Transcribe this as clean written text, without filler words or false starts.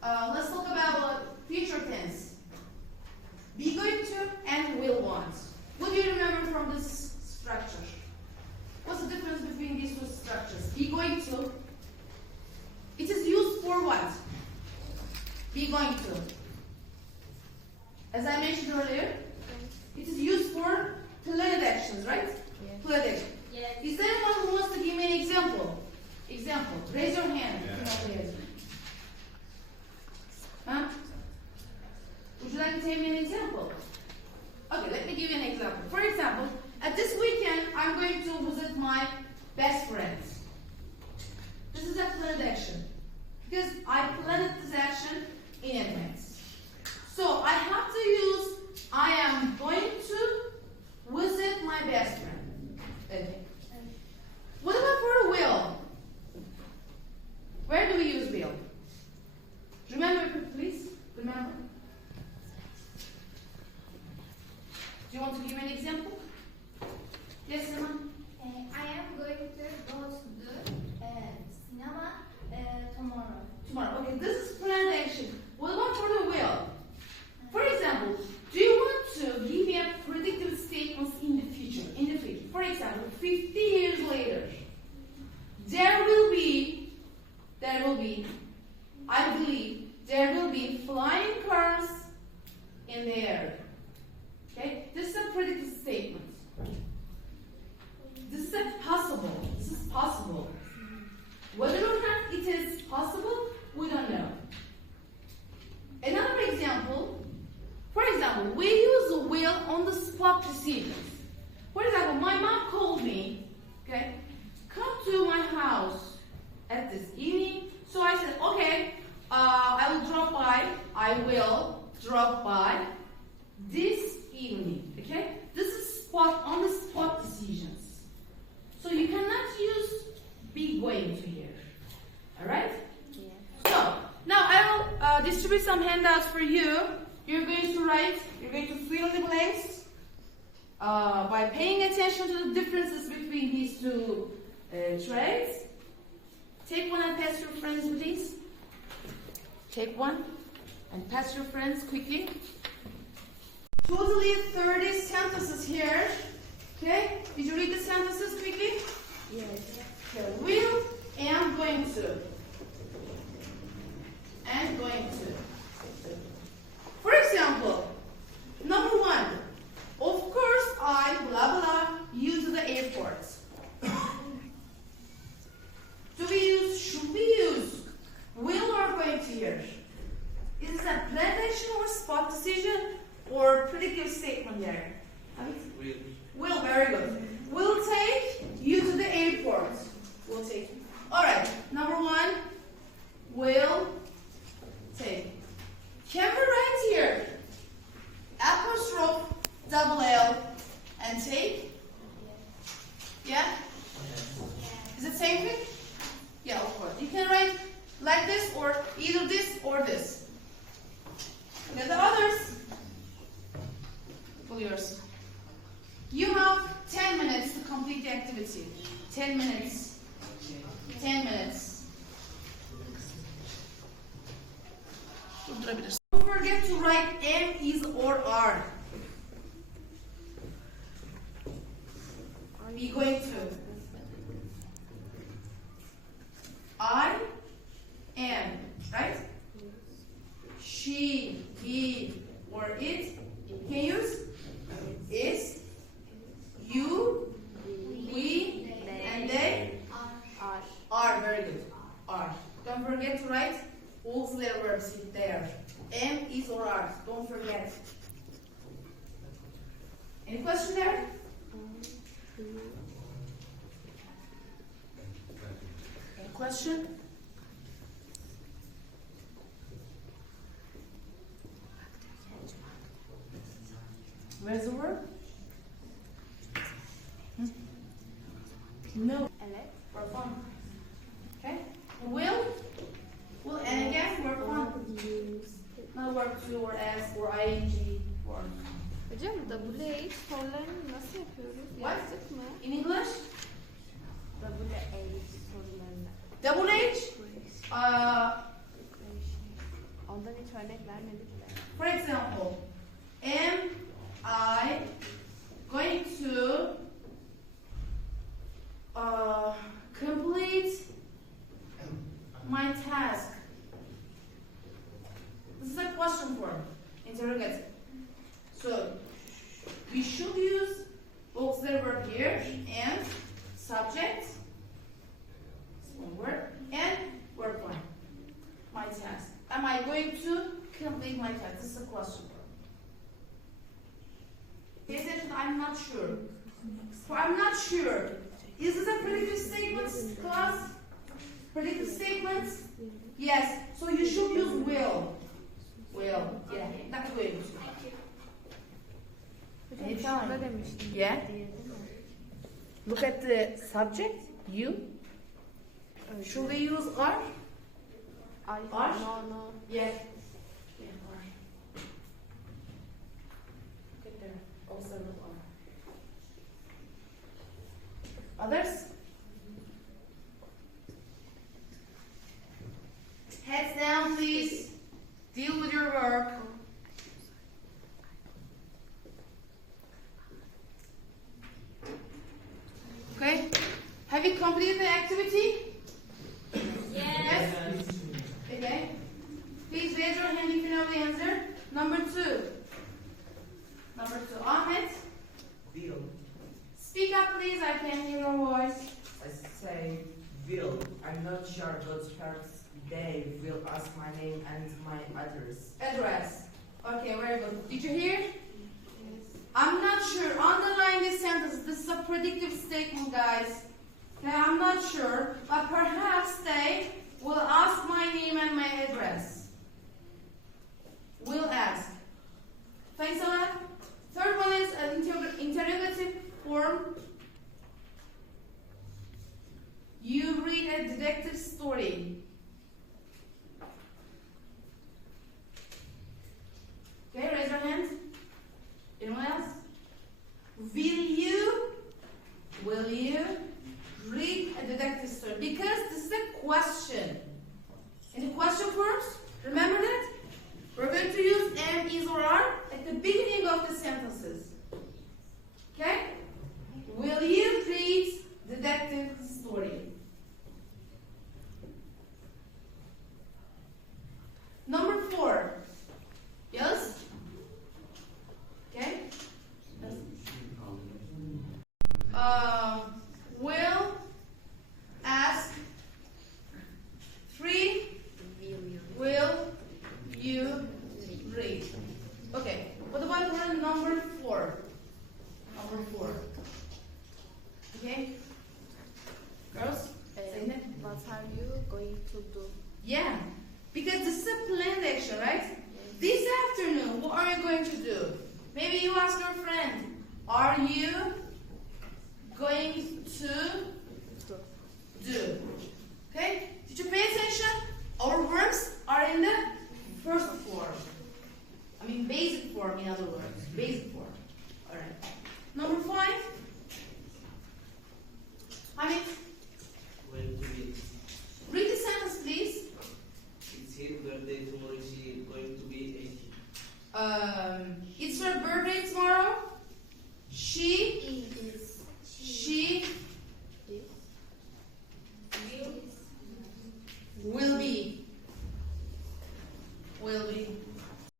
let's talk about future tense. Be going to and will want. What do you remember from this structure? What's the difference between these two structures? Be going to. It is used for what? Be going to. As I mentioned earlier, it is used for planned actions, right? Yes. Planned action. Yes. Is there anyone who wants to give me an example? Example. Raise your hand. Yeah. Huh? Would you like to tell me an example? Okay, let me give you an example. For example, at this weekend, I'm going to visit my best friends. This is a planned action because I planned this action in advance. So I have to use I am going to visit my best friend. Okay. What about for a will? Where do we use will? Remember, please. Remember. Do you want to give an example? Yes, Emma? I am going to go to the cinema tomorrow. Tomorrow. Okay, this is planned action. What about for the will? For example, do you want to give me a predictive statements in the future? In the future. For example, 50 years later, there will be, I believe, there will be flying cars in the air. Okay? This is a predictive statement. This is possible. This is possible. Whether or not it is possible, we don't know. Another example, for example, we use will on the spot procedures. For example, my mom called me, okay, come to my house at this evening. So I said, okay, I will drop by this evening, okay? This is on the spot decisions. So you cannot use be going to here, all right? Yeah. So, now I will distribute some handouts for you. You're going to fill in the blanks by paying attention to the differences between these two traits. Take one and pass your friends, please. Take one and pass your friends quickly. Totally 30 sentences here. Okay? Did you read the sentences quickly? Yes. Okay. Will and going to. And going to. For example, number one. Of course, I blah blah you to the airport. Should we use will or going to here? Is this a planned action or spot decision or predictive statement there? Will, very good. We'll take you to the airport. We'll take you. All right, number one, will take. Can we write here apostrophe double L and take? Yeah? Is it same thing? Yeah, of course. You can write like this or either this or this. And the others, pull yours. You have 10 minutes to complete the activity. 10 minutes. 10 minutes. Don't forget to write am, is, or are. Are you going to? I am, right? She, he, or it. Can you use is, you, we, and they are. Very good. Are. Don't forget to write auxiliary verbs there. Am, is, or are. Don't forget. Any question there? Any question? Where's the verb? No. Work on. Okay. Will, and again work on. Not work to or as or ing or. Hocam WH sorularını nasıl yapıyoruz? What? Yazdık mı? In English? WH sorularını. Double H. Ondan hiç örnek vermedik de. For example, am I going to complete my task? This is a question form, interrogative. So we should use auxiliary verb here and subject, one word, and verb one. My task. Am I going to complete my task? This is a question form. Pay attention, I'm not sure. So I'm not sure. Is this a predictive statement, class? Predictive statements? Yes. So you should use will. Will. Yeah. That's good. Hocam şurada demiştim. Yeah. Diye, değil mi? Look at the subject. You. Should we use are? Are? No. Yeah. Yeah, are. Look at there. Also are. Others? Heads down, please. Deal with your work. Okay. Have you completed the activity? Yes. Okay. Please raise your hand if you know the answer. Number 2. Ahmed, Will. speak up please. I can't hear your voice. I say will. I'm not sure, but perhaps they will ask my name and my address. Address. Okay, very good. Did you hear? I'm not sure. Underline this sentence. This is a predictive statement, guys. Okay, I'm not sure, but perhaps they will ask my name and my address. Will ask. Thanks a lot. Third one is an interrogative form. You read a detective story. Okay, raise your hand. Anyone else? Will you read a detective story? Because this is a question. In the question forms, remember that? We're going to use am, is, or are at the beginning of the sentences. Okay? Will you read detective story? Number 4. Yes? Okay? Will ask 3. Will you read? Okay. What about number 4? Number 4. Okay? Girls? Zeynep? What are you going to do? Yeah. Because this is a planned action, right? This afternoon, what are you going to do? Maybe you ask your friend, are you going to do? Okay? Did you pay attention? Our verbs are in the first form. I mean basic form, in other words. Basic form. Alright. Number 5. Hamid, When to read. read the sentence, please. It's his birthday tomorrow. She going to be 18. It's her birthday tomorrow. She will be.